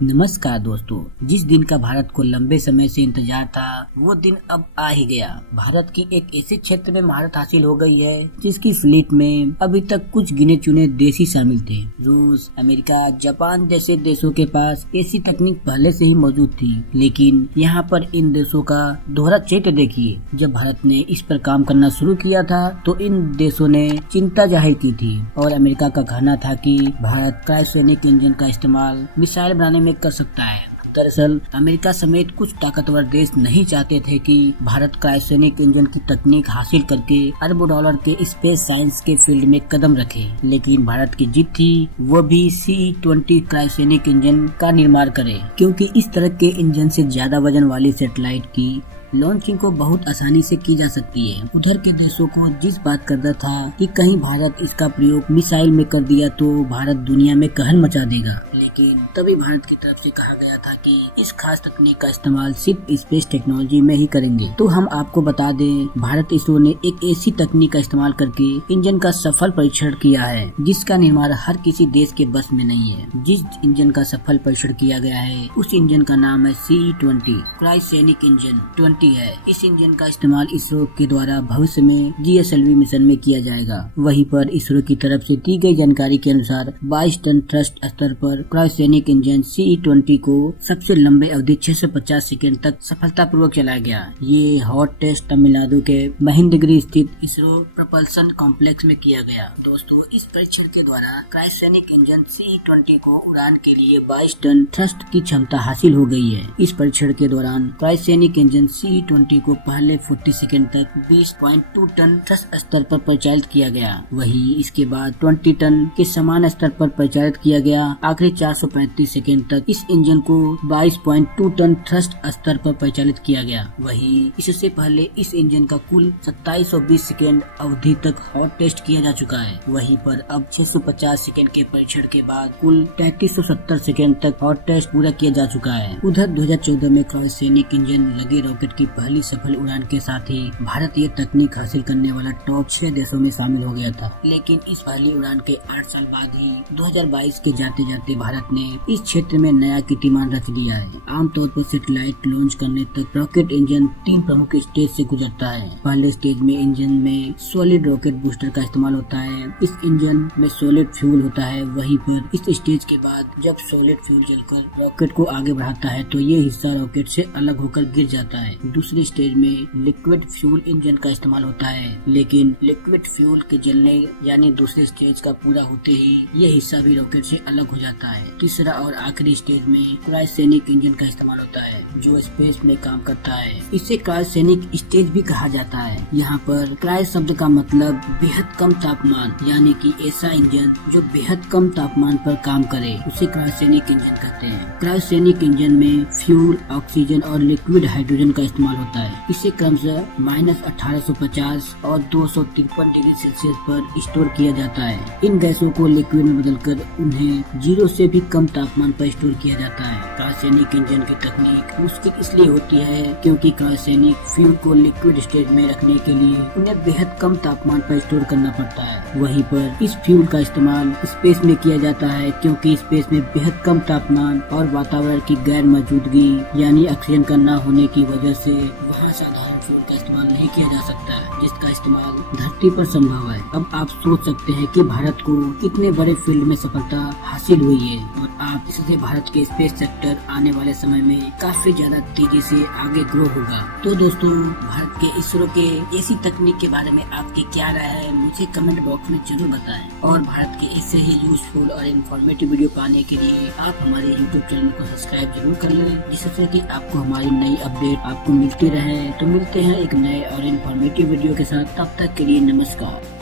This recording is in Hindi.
नमस्कार दोस्तों, जिस दिन का भारत को लंबे समय से इंतजार था वो दिन अब आ ही गया। भारत की एक ऐसे क्षेत्र में महारत हासिल हो गई है जिसकी फ्लीट में अभी तक कुछ गिने चुने देश ही शामिल थे। रूस, अमेरिका, जापान जैसे देशों के पास ऐसी तकनीक पहले से ही मौजूद थी, लेकिन यहाँ पर इन देशों का दोहरा चरित्र देखिए। जब भारत ने इस पर काम करना शुरू किया था तो इन देशों ने चिंता जाहिर की थी और अमेरिका का कहना था कि भारत क्रायोजेनिक इंजन का इस्तेमाल मिसाइल बनाने में कर सकता है। दरअसल अमेरिका समेत कुछ ताकतवर देश नहीं चाहते थे कि भारत क्रायोजेनिक इंजन की तकनीक हासिल करके अरबों डॉलर के स्पेस साइंस के फील्ड में कदम रखे, लेकिन भारत की जीत थी वो भी C-20 क्रायोजेनिक इंजन का निर्माण करे, क्योंकि इस तरह के इंजन से ज्यादा वजन वाली सैटेलाइट की लॉन्चिंग को बहुत आसानी से की जा सकती है। उधर के देशों को जिस बात का डर था कि कहीं भारत इसका प्रयोग मिसाइल में कर दिया तो भारत दुनिया में कहर मचा देगा, लेकिन तभी भारत की तरफ से कहा गया था कि इस खास तकनीक का इस्तेमाल सिर्फ स्पेस टेक्नोलॉजी में ही करेंगे। तो हम आपको बता दें, भारत इसरो ने एक ऐसी तकनीक का इस्तेमाल करके इंजन का सफल परीक्षण किया है जिसका निर्माण हर किसी देश के बस में नहीं है। जिस इंजन का सफल परीक्षण किया गया है उस इंजन का नाम है C-20 क्रायोजेनिक इंजन 20 है। इस इंजन का इस्तेमाल इसरो के द्वारा भविष्य में GSLV मिशन में किया जाएगा। वहीं पर इसरो की तरफ से दी गई जानकारी के अनुसार 22 टन थ्रस्ट स्तर पर क्रायोजेनिक इंजन C-20 को सबसे लंबे अवधि 650 सेकेंड तक सफलतापूर्वक चलाया गया। ये हॉट टेस्ट तमिलनाडु के महिंदगिरी स्थित इसरो प्रपल्सन कॉम्प्लेक्स में किया गया। दोस्तों, इस परीक्षण के द्वारा क्रायोजेनिक इंजन C-20 को उड़ान के लिए 22 टन थ्रस्ट की क्षमता हासिल हो गई है। इस परीक्षण के दौरान क्रायोजेनिक इंजन C-20 को पहले 40 सेकेंड तक 20.2 टन थ्रस्ट स्तर पर परिचालित किया गया। वहीं इसके बाद 20 टन के समान स्तर पर परिचालित किया गया। आखिरी 435 सेकेंड तक इस इंजन को 22.2 टन थ्रस्ट स्तर पर परिचालित किया गया। वहीं इससे पहले इस इंजन का कुल 2720 सेकेंड अवधि तक हॉट टेस्ट किया जा चुका है। वहीं पर अब 650 सेकेंड के परीक्षण के बाद कुल 3370 सेकेंड तक हॉट टेस्ट पूरा किया जा चुका है। उधर 2014 में क्रायोजेनिक इंजन लगे रॉकेट की पहली सफल उड़ान के साथ ही भारत ये तकनीक हासिल करने वाला टॉप 6 देशों में शामिल हो गया था। लेकिन इस पहली उड़ान के 8 साल बाद ही 2022 के जाते जाते भारत ने इस क्षेत्र में नया कीर्तिमान रच दिया है। आमतौर पर सैटेलाइट लॉन्च करने तक रॉकेट इंजन 3 प्रमुख स्टेज से गुजरता है। पहले स्टेज में इंजन में सॉलिड रॉकेट बूस्टर का इस्तेमाल होता है। इस इंजन में सॉलिड फ्यूल होता है। वहीं पर इस स्टेज के बाद जब सॉलिड फ्यूल जलकर रॉकेट को आगे बढ़ाता है तो ये हिस्सा रॉकेट से अलग होकर गिर जाता है। दूसरे स्टेज में लिक्विड फ्यूल इंजन का इस्तेमाल होता है, लेकिन लिक्विड फ्यूल के जलने यानी दूसरे स्टेज का पूरा होते ही ये हिस्सा भी रॉकेट से अलग हो जाता है। तीसरा और आखिरी स्टेज में क्रायोजेनिक इंजन का इस्तेमाल होता है जो स्पेस में काम करता है। इसे क्रायोजेनिक स्टेज भी कहा जाता है। यहाँ पर क्रायो शब्द का मतलब बेहद कम तापमान, यानी कि ऐसा इंजन जो बेहद कम तापमान पर काम करे उसे क्रायोजेनिक इंजन कहते हैं। क्रायोजेनिक इंजन में फ्यूल, ऑक्सीजन और लिक्विड हाइड्रोजन का इस्तेमाल होता है। इसे क्रमशः -1850 और 253 डिग्री सेल्सियस पर स्टोर किया जाता है। इन गैसों को लिक्विड में बदलकर उन्हें 0 से भी कम तापमान पर स्टोर किया जाता है। क्रायोजेनिक इंजन की तकनीक मुश्किल इसलिए होती है क्योंकि क्रायोजेनिक फ्यूल को लिक्विड स्टेज में रखने के लिए उन्हें बेहद कम तापमान पर स्टोर करना पड़ता है। वहीं पर इस फ्यूल का इस्तेमाल स्पेस में किया जाता है क्योंकि स्पेस में बेहद कम तापमान और वातावरण की गैर मौजूदगी यानी ऑक्सीजन का न होने की वजह से वहाँ साधारण फ्यूल का इस्तेमाल नहीं किया जा सकता है, जिसका इस्तेमाल धरती पर संभव है। अब आप सोच सकते हैं कि भारत को कितने बड़े फील्ड में सफलता हासिल हुई है और आप इससे भारत के स्पेस सेक्टर आने वाले समय में काफी ज्यादा तेजी से आगे ग्रो होगा। तो दोस्तों, भारत के इसरो के ऐसी तकनीक के बारे में आपकी क्या राय है मुझे कमेंट बॉक्स में जरूर बताएं। और भारत के ऐसे ही यूजफुल और इन्फॉर्मेटिव वीडियो पाने के लिए आप हमारे यूट्यूब चैनल को सब्सक्राइब जरूर कर लें, जिससे कि आपको हमारी नई अपडेट आपको मिलती रहे। तो मिलते हैं एक नए और इन्फॉर्मेटिव वीडियो के साथ, तब तक के लिए नमस्कार।